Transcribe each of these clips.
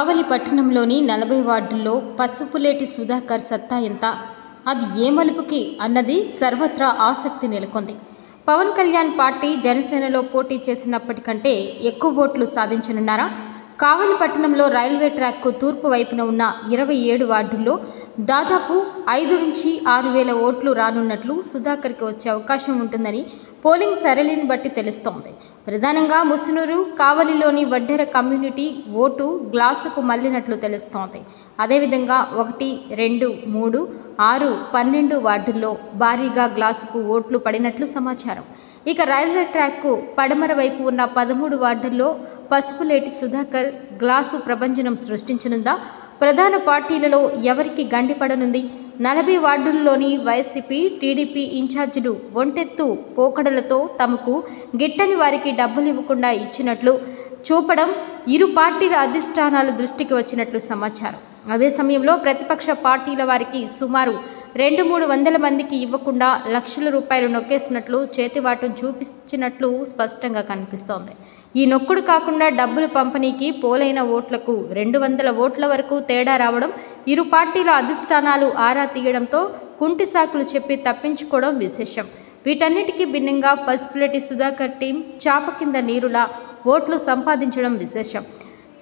కావలి పట్టణంలోని 40 వార్డుల్లో పసుపులేటి సుధాకర్ సత్తా ఎంత, అది ఏ మలుపుకి అన్నది సర్వత్రా ఆసక్తి నెలకొంది. పవన్ కళ్యాణ్ పార్టీ జనసేనలో పోటీ చేసినప్పటికంటే ఎక్కువ ఓట్లు సాధించనున్నారా? కావలి పట్టణంలో రైల్వే ట్రాక్కు తూర్పు వైపున ఉన్న 27 వార్డుల్లో దాదాపు 5 నుంచి 6 వేల ఓట్లు రానున్నట్లు సుధాకర్కి వచ్చే అవకాశం ఉంటుందని పోలింగ్ సరళిని బట్టి తెలుస్తోంది. ప్రధానంగా ముసునూరు, కావలిలోని వడ్డెర కమ్యూనిటీ ఓటు గ్లాసుకు మళ్లినట్లు తెలుస్తోంది. అదేవిధంగా 1, 2, 3, 6, 12 వార్డుల్లో భారీగా గ్లాసుకు ఓట్లు పడినట్లు సమాచారం. ఇక రైల్వే ట్రాక్కు పడమర వైపు ఉన్న 13 వార్డుల్లో పసుపులేటి సుధాకర్ గ్లాసు ప్రభంజనం సృష్టించనుందా? ప్రధాన పార్టీలలో ఎవరికి గండిపడనుంది? 40 వార్డుల్లోని వైసీపీ, టీడీపీ ఇన్ఛార్జీలు ఒంటెత్తు పోకడలతో తమకు గిట్టని వారికి డబ్బులు ఇవ్వకుండా ఇచ్చినట్లు చూపడం ఇరు పార్టీల అధిష్టానాల దృష్టికి వచ్చినట్లు సమాచారం. అదే సమయంలో ప్రతిపక్ష పార్టీల వారికి సుమారు 200-300 మందికి ఇవ్వకుండా లక్షల రూపాయలు నొక్కేసినట్లు చేతివాటం చూపించినట్లు స్పష్టంగా కనిపిస్తోంది. ఈ నొక్కుడు కాకుండా డబ్బులు పంపిణీకి పోలైన ఓట్లకు 200 ఓట్ల వరకు తేడా రావడం, ఇరు పార్టీల అధిష్టానాలు ఆరా తీయడంతో కుంటి సాకులు చెప్పి తప్పించుకోవడం విశేషం. వీటన్నిటికీ భిన్నంగా పసుపులేటి సుధాకర్ టీం చాప కింద నీరులా ఓట్లు సంపాదించడం విశేషం.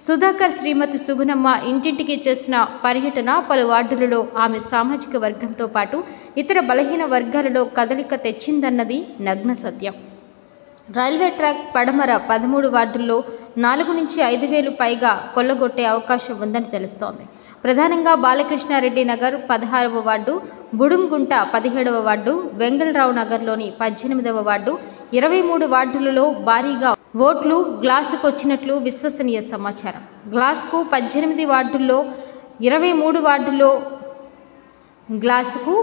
సుధాకర్ శ్రీమతి సుగుణమ్మ ఇంటింటికి చేసిన పర్యటన పలు వార్డులలో ఆమె సామాజిక వర్గంతో పాటు ఇతర బలహీన వర్గాలలో కదలిక తెచ్చిందన్నది నగ్న సత్యం. రైల్వే ట్రాక్ పడమర 13 వార్డుల్లో 4 నుంచి 5 వేలు పైగా కొల్లగొట్టే అవకాశం ఉందని తెలుస్తోంది. ప్రధానంగా బాలకృష్ణారెడ్డి నగర్ 16వ వార్డు, బుడుంగుంట 17వ వార్డు, వెంగళరావు నగర్లోని 18వ వార్డు, 23 వార్డులలో భారీగా ఓట్లు గ్లాసుకు వచ్చినట్లు విశ్వసనీయ సమాచారం. గ్లాసుకు 18 వార్డుల్లో 23 వార్డుల్లో గ్లాసుకు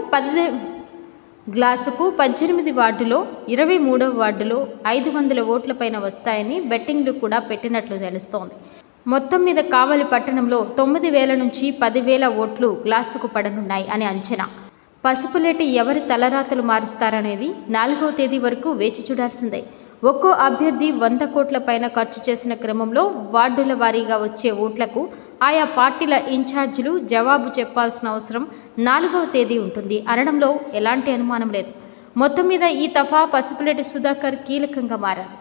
18 వార్డులో 23వ వార్డులో 500 ఓట్ల పైన వస్తాయని బెట్టింగ్లు కూడా పెట్టినట్లు తెలుస్తోంది. మొత్తం మీద కావలి పట్టణంలో 9,000 నుంచి 10,000 ఓట్లు గ్లాసుకు పడనున్నాయి అని అంచనా. పసుపులేటి ఎవరి తలరాతలు మారుస్తారనేది 4వ తేదీ వరకు వేచి చూడాల్సిందే. ఒక్కో అభ్యర్థి 100 కోట్ల పైన ఖర్చు చేసిన క్రమంలో వార్డుల వారీగా వచ్చే ఓట్లకు ఆయా పార్టీల ఇన్ఛార్జీలు జవాబు చెప్పాల్సిన అవసరం 4వ తేదీ ఉంటుంది అనడంలో ఎలాంటి అనుమానం లేదు. మొత్తం మీద ఈ తఫా పసుపులేటి సుధాకర్ కీలకంగా మారారు.